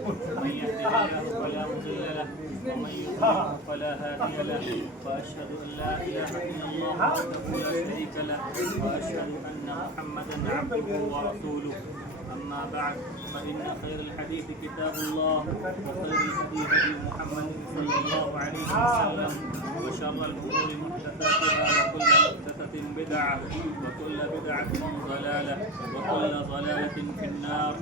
من يهده الله فلا مضل له ومن يضلل فلا هادي له وأشهد أن لا إله إلا الله وحده لا شريك له وأشهد أن محمدا عبده ورسوله. أما بعد فإن خير الحديث كتاب الله وخير الهدي هدي محمد صلى الله عليه وسلم وشر الأمور محدثاتها وكل محدثة بدعة وكل بدعة ضلالة وكل ضلالة في النار.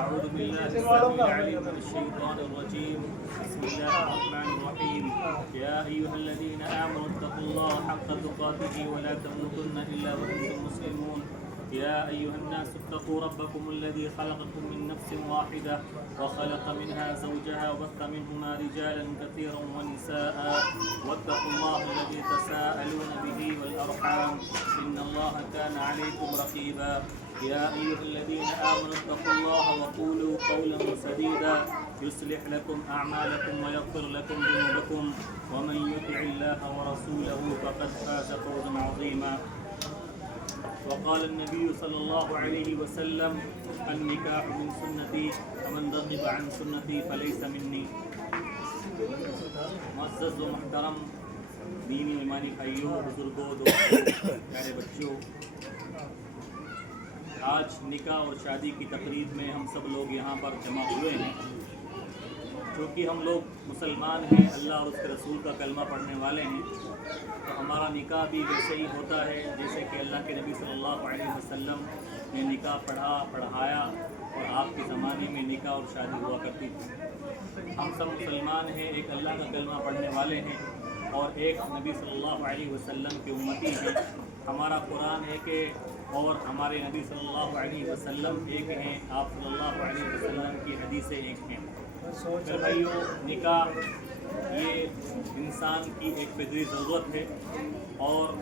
أعوذ بالله السميع العليم من الشيطان الرجيم. بسم الله الرحمن الرحيم. يا أيها الذين آمنوا اتقوا الله حق تقاته ولا تموتن إلا وأنتم مسلمون. يا أيها الناس اتقوا ربكم الذي خلقكم من نفس واحدة وخلق منها زوجها وبث منهما رجالا كثيرا ونساء واتقوا الله الذي تساءلون به والأرحام إن الله كان عليكم رقيبا. يا أيها الذين آمنوا اتقوا الله وقولوا قولا سديدا يصلح لكم أعمالكم ويغفر لكم ذنوبكم ومن يطع الله ورسوله فقد فاز فوزا عظيما. وقال النبي صلى الله عليه وسلم النكاح من سنتي ومن رغب عن سنتي فليس مني. معزز و محترم دینی ایمانی بھائیوں، بزرگوں، دوستوں، پیارے بچوں، آج نکاح اور شادی کی تقریب میں ہم سب لوگ یہاں پر جمع ہوئے ہیں. چونکہ ہم لوگ مسلمان ہیں، اللہ اور اس کے رسول کا کلمہ پڑھنے والے ہیں، تو ہمارا نکاح بھی ویسے ہی ہوتا ہے جیسے کہ اللہ کے نبی صلی اللہ علیہ وسلم نے نکاح پڑھایا اور آپ کے زمانے میں نکاح اور شادی ہوا کرتی تھی. ہم سب مسلمان ہیں، ایک اللہ کا کلمہ پڑھنے والے ہیں اور ایک نبی صلی اللہ علیہ وسلم کے امتی ہیں. ہمارا قرآن ہے کہ اور ہمارے نبی صلی اللہ علیہ وسلم ایک ہیں، آپ صلی اللہ علیہ وسلم کی حدیثیں ایک ہیں. پھر بھائیو، نکاح یہ انسان کی ایک فطری ضرورت ہے اور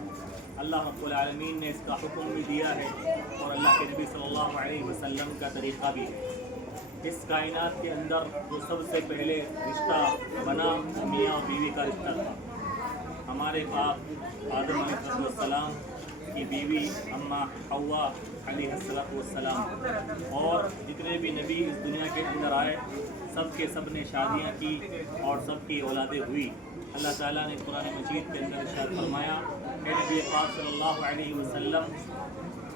اللہ رب العالمین نے اس کا حکم بھی دیا ہے اور اللہ کے نبی صلی اللہ علیہ وسلم کا طریقہ بھی ہے. اس کائنات کے اندر جو سب سے پہلے رشتہ بنا میاں اور بیوی کا رشتہ تھا. ہمارے باپ آدم علیہ السلام کی بیوی اماں حوا علیہ السلام اور جتنے بھی نبی اس دنیا کے اندر آئے سب کے سب نے شادیاں کی اور سب کی اولادیں ہوئی. اللہ تعالیٰ نے قرآن مجید کے اندر ارشاد فرمایا، اے نبی پاک صلی اللہ علیہ وسلم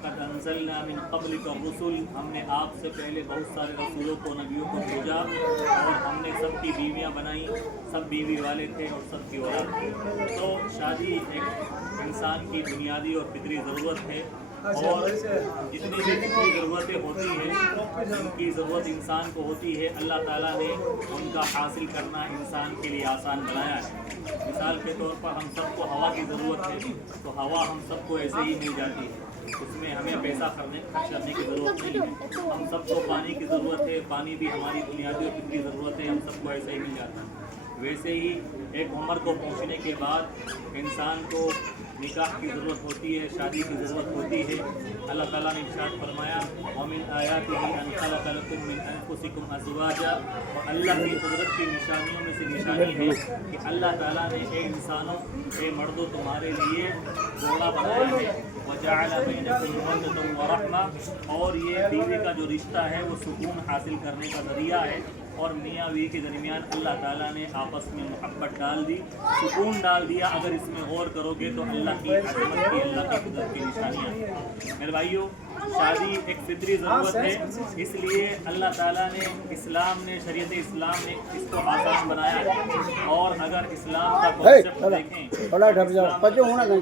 قد انزلنا من قبلک الرسل، ہم نے آپ سے پہلے بہت سارے رسولوں کو، نبیوں کو بھیجا اور ہم نے سب کی بیویاں بنائیں، سب بیوی والے تھے اور سب کی اولاد تھی. تو شادی ایک انسان کی بنیادی اور فطری ضرورت ہے اور جتنی بھی فطری ضرورتیں ہوتی ہیں جن کی ضرورت انسان کو ہوتی ہے اللہ تعالیٰ نے ان کا حاصل کرنا انسان کے لیے آسان بنایا ہے. مثال کے طور پر ہم سب کو ہوا کی ضرورت ہے تو ہوا ہم سب کو ایسے ہی مل جاتی ہے، اس میں ہمیں پیسہ خرچ کرنے کی ضرورت نہیں ہے. ہم سب کو پانی کی ضرورت ہے، پانی بھی ہماری بنیادی اور فطری ضرورت ہے، ہم سب کو ایسے ہی مل جاتا ہے. ویسے ہی ایک عمر کو پہنچنے کے بعد انسان کو نکاح کی ضرورت ہوتی ہے، شادی کی ضرورت ہوتی ہے. اللہ تعالیٰ نے ارشاد فرمایا وَمِنْ آيَاتِهِ أَنْ خَلَقَ لَكُم مِّنْ أَنفُسِكُمْ أَزْوَاجًا، اور اللہ کی قدرت کی نشانیوں میں سے نشانی ہے کہ اللہ تعالیٰ نے اے انسانوں، اے مردوں، تمہارے لیے جوڑا بنایا ہے. وَجَعَلَ بَيْنَكُمْ مَوَدَّةً وَرَحْمَةً، اور یہ بیوی کا جو رشتہ ہے وہ سکون حاصل کرنے کا ذریعہ ہے اور میاں بیوی کے درمیان اللہ تعالیٰ نے آپس میں محبت ڈال دی، سکون ڈال دیا. اگر اس میں غور کرو گے تو اللہ کی عظمت کی، اللہ کی قدرت کی نشانیاں ہیں. میرے بھائیوں، شادی ایک فطری ضرورت ہے، اس لیے اللہ تعالیٰ نے اسلام نے، شریعت اسلام نے اس کو آسان بنایا ہے. اور اگر اسلام کا کانسیپٹ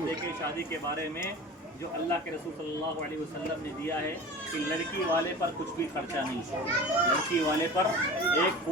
دیکھیں شادی کے بارے میں جو اللہ کے رسول صلی اللہ علیہ وسلم نے دیا ہے کہ لڑکی والے پر کچھ بھی خرچہ نہیں ہے. لڑکی والے پر ایک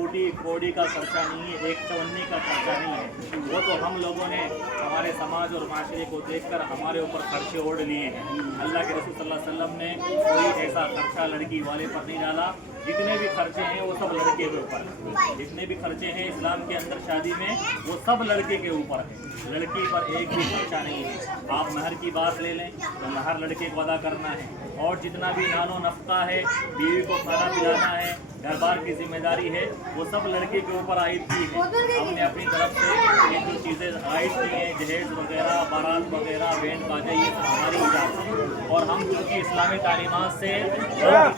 کوڑی کا خرچہ نہیں ہے، ایک چونی کا خرچہ نہیں ہے. وہ تو ہم لوگوں نے ہمارے سماج اور معاشرے کو دیکھ کر ہمارے اوپر خرچے اوڑھ لیے ہیں. اللہ کے رسول صلی اللہ علیہ وسلم نے کوئی ایسا خرچہ لڑکی والے پر نہیں ڈالا. جتنے بھی خرچے ہیں وہ سب لڑکے کے اوپر ہیں. جتنے بھی خرچے ہیں اسلام کے اندر شادی میں وہ سب لڑکے کے اوپر ہیں، لڑکی پر ایک بھی خرچہ نہیں ہے. آپ مہر کی بات لے لیں تو مہر لڑکے کو ادا کرنا ہے، اور جتنا بھی نان و نفقہ ہے، بیوی کو کھانا پلانا ہے، گھر بار کی ذمہ داری ہے، وہ سب لڑکے کے اوپر عائد کی ہے. ہم نے اپنی طرف سے یہ جو چیزیں عائد کی ہیں، جہیز وغیرہ، بارات وغیرہ، بینڈ باجے، یہ سب ہماری اجازت ہے. اور ہم چونکہ اسلامی تعلیمات سے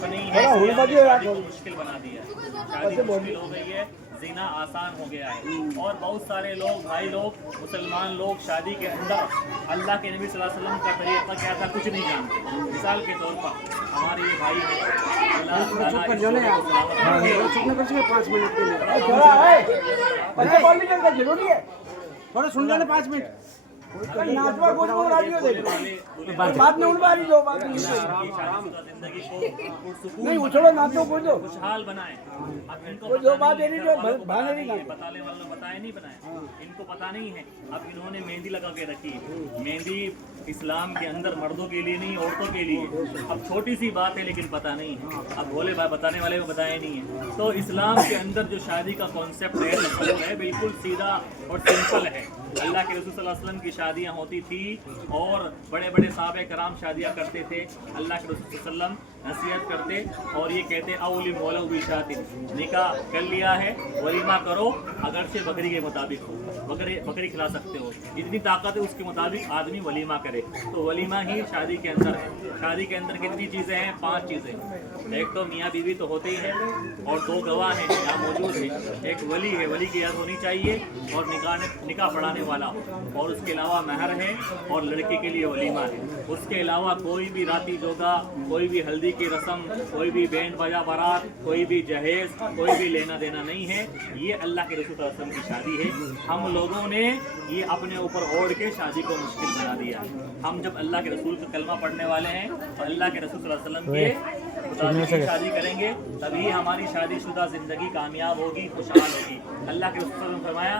نہیں ہے، مشکل بنا دیا ہے. शादी मुश्किल हो गई है, जीना आसान हो गया है। और बहुत सारे लोग भाई लोग मुसलमान लोग शादी के अंदर अल्लाह के नबी सल्लल्लाहु अलैहि वसल्लम का तरीक़ा क्या था कुछ नहीं जानते। मिसाल के तौर पर हमारे ये भाई हैं, अल्लाह ताला इस जोड़े को सलामत रखे। थोड़ा सुन लेना 5 मिनट नाचवा गोल राजी हो जाएगी बाद में उड़वा रही जो बात जिंदगी को नहीं उछलो नाचो बोल दो खुशहाल बनाए। अब इनको वो जो बात है नहीं जो भाने नहीं है, बताने वालों ने बताया नहीं बनाया, इनको पता नहीं है। अब इन्होंने मेहंदी लगा के रखी है। मेहंदी इस्लाम के अंदर मर्दों के लिए नहीं औरतों के लिए। अब छोटी सी बात है लेकिन पता नहीं है। अब बोले भाई बताने वाले को बताया नहीं है। तो इस्लाम के अंदर जो शादी का कॉन्सेप्ट है बिल्कुल सीधा और सिंपल है। अल्लाह के रसूल सल्लल्लाहु अलैहि वसल्लम की शादियाँ होती थी और बड़े बड़े साहबे कराम शादियाँ करते थे। अल्लाह के रसूल सल्लल्लाहु अलैहि वसल्लम नसीहत करते और ये कहते अवली मौलव भी शादी, निकाह कर लिया है वलीमा करो, अगर से बकरी के मुताबिक हो, बकरी खिला सकते हो, जितनी ताकत है उसके मुताबिक आदमी वलीमा करे। तो वलीमा ही शादी के अंदर है। शादी के अंदर कितनी चीज़ें हैं? 5 चीज़ें। एक तो मियाँ बीवी तो होते ही हैं और 2 गवाह हैं यहाँ मौजूद है। एक वली है, वली की याद होनी चाहिए और निकाह पढ़ाने वाला, और उसके अलावा महर है और लड़के के लिए वलीमा है। उसके अलावा कोई भी राती जोगा, कोई भी हल्दी की रस्म, कोई भी बैंड बाजा बारात, कोई भी जहेज, कोई भी लेना देना नहीं है। ये अल्लाह के रसूल सल्लल्लाहु अलैहि वसल्लम की शादी है। हम लोगों ने ये अपने ऊपर ओढ़ के शादी को मुश्किल बना दिया। हम जब अल्लाह के रसूल का कलमा पढ़ने वाले हैं तो अल्लाह के रसूल सल्लल्लाहु अलैहि वसल्लम के मुताबिक ही शादी करेंगे, तभी हमारी शादीशुदा जिंदगी कामयाब होगी, खुशहाल होगी। अल्लाह के रसूल सल्लल्लाहु अलैहि वसल्लम ने फरमाया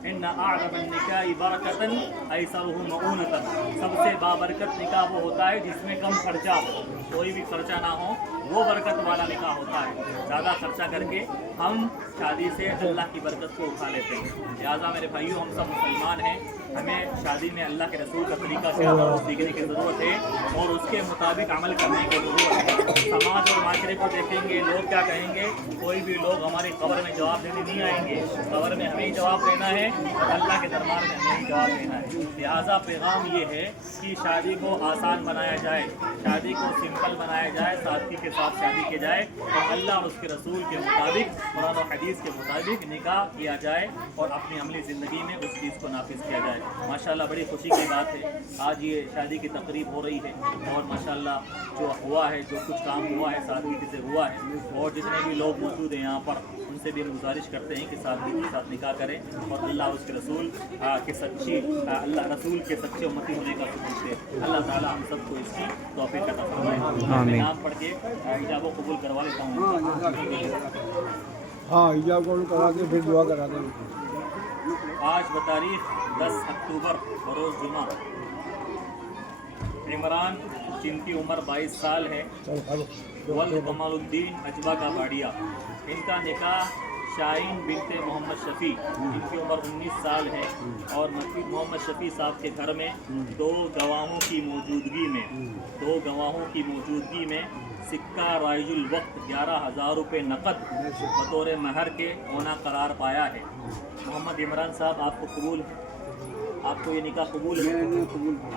इन्ना अअज़म निकाह बरकतन ऐसरुहु मऊनतन, सबसे बाबरकत निकाह वो होता है जिसमें कम खर्चा हो, कोई भी खर्चा ना हो, वो बरकत वाला निकाह होता है। ज़्यादा खर्चा करके हम शादी से अल्लाह की बरकत को उठा लेते हैं। लिहाजा मेरे भाइयों, हम सब मुसलमान हैं, हमें शादी में अल्लाह के रसूल का तरीका क्या है सीखने की ज़रूरत है और उसके मुताबिक अमल करने की ज़रूरत है। समाज और माशरे को देखेंगे, लोग क्या कहेंगे, कोई भी लोग हमारी कब्र में जवाब देने नहीं आएंगे। कब्र में हमें ही जवाब देना है और अल्लाह के दरबार में हमें ही जवाब देना है। लिहाजा पैगाम ये है कि शादी को आसान बनाया जाए, शादी को सिंपल बनाया जाए, सादगी के साथ शादी की जाए और अल्लाह और उसके रसूल के मुताबिक, कुरान और हदीस के मुताबिक निकाह किया जाए और अपनी अमली ज़िंदगी में उस चीज़ को नाफिज किया जाए। माशाल्लाह बड़ी खुशी की बात है, आज ये शादी की तकरीब हो रही है और माशाल्लाह जो हुआ है, जो कुछ काम हुआ है सादगी से हुआ है और जितने भी लोग मौजूद हैं यहाँ पर उनसे भी हम गुजारिश करते हैं कि सादगी के साथ निकाह करें और अल्लाह उसके रसूल के सच्ची अल्लाह रसूल के सच्चे उम्मती होने का सबूत दे। अल्लाह ताला हम सबको इसकी तौफीक अता फरमाए। मैं नाम पढ़ के इजाब व कबूल करवा लेता हूँ। हाँ इजाब कबूल करा के फिर दुआ करा दें। आज बतारीख 10 अक्टूबर बरोज़ जुमा, इमरान जिनकी उम्र 22 साल है, वल्द कमालुद्दीन अजबा का बाड़िया, इनका निकाह शाहीन बिनते मोहम्मद शफ़ी, इनकी उम्र 19 साल है और मस्जिद मोहम्मद शफ़ी साहब के घर में 2 गवाहों की मौजूदगी में सिक्का राइजुल वक्त 11,000 रुपये नकद बतौर महर के होना करार पाया है। मोहम्मद इमरान साहब आपको कबूल है? आपको ये निकाह कबूल है?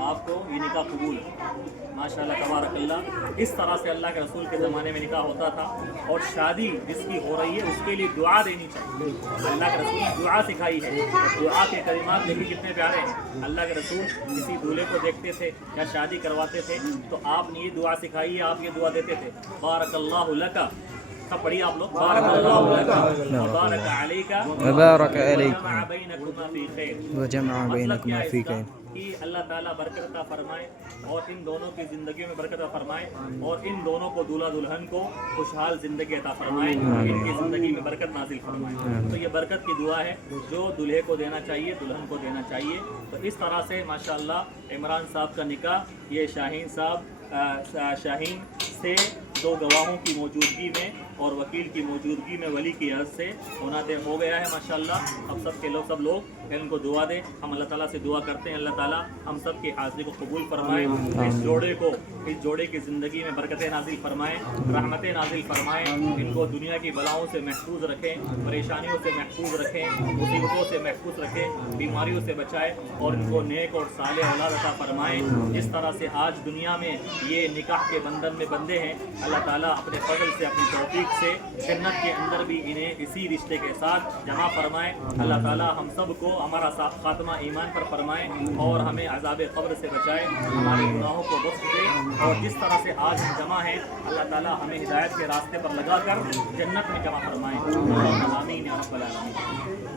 आपको ये निकाह कबूल है? माशाल्लाह तबारकल्लाह। इस तरह से अल्लाह के रसूल के ज़माने में निकाह होता था और शादी जिसकी हो रही है उसके लिए दुआ देनी चाहिए। अल्लाह के रसूल ने दुआ सिखाई है और दुआ के कलिमात देखिए कितने प्यारे हैं। अल्लाह के रसूल किसी दूल्हे को देखते थे या शादी करवाते थे तो आपने ये दुआ सिखाई है, आप ये दुआ देते थे, बारकल्लाहु लका, सब पढ़िए आप लोग, बारकल्लाहु लका व बारक अलैका व बारक अलैकुम व जमअ बैनकुमा फी खैर, कि अल्लाह ताला बरकत अता फरमाए और इन दोनों की ज़िंदगी में बरकत अता फरमाए और इन दोनों को दूल्हा दुल्हन को खुशहाल ज़िंदगी अता फरमाए, इनकी ज़िंदगी में बरकत नाजिल फरमाए। तो ये बरकत की दुआ है जो दूल्हे को देना चाहिए, दुल्हन को देना चाहिए। तो इस तरह से माशाल्लाह इमरान साहब का निकाह ये शाहीन शाहीन से 2 गवाहों की मौजूदगी में और वकील की मौजूदगी में वली की इजाज़त से होना तय हो गया है माशाल्लाह। अब सब लोग इनको दुआ दें। हम अल्लाह ताला से दुआ करते हैं अल्लाह ताला हम सब की हाज़िरी को कबूल फरमाए, इस जोड़े की ज़िंदगी में बरकतें नाजिल फरमाएँ, रहमतें नाजिल फरमाएँ, इनको दुनिया की बलाओं से महफूज रखें, परेशानियों से महफूज रखें, मुसीबतों से महफूज रखें, बीमारियों से बचाएँ और इनको नेक और सालेह औलाद अता फरमाएँ। जिस तरह से आज दुनिया में ये निकाह के बंधन में बंधे हैं, अल्लाह ताला अपने फजल से, अपनी तौफीक توفیق سے جنت کے اندر بھی انہیں اسی رشتے کے ساتھ جمع فرمائے. اللہ تعالیٰ ہم سب کو ہمارا خاتمہ ایمان پر فرمائے اور ہمیں عذاب قبر سے بچائے, ہمارے گناہوں کو بخش دے, اور جس طرح سے آج ہم جمع ہیں اللہ تعالیٰ ہمیں ہدایت کے راستے پر لگا کر جنت میں جمع فرمائے. آمین یا رب العالمین.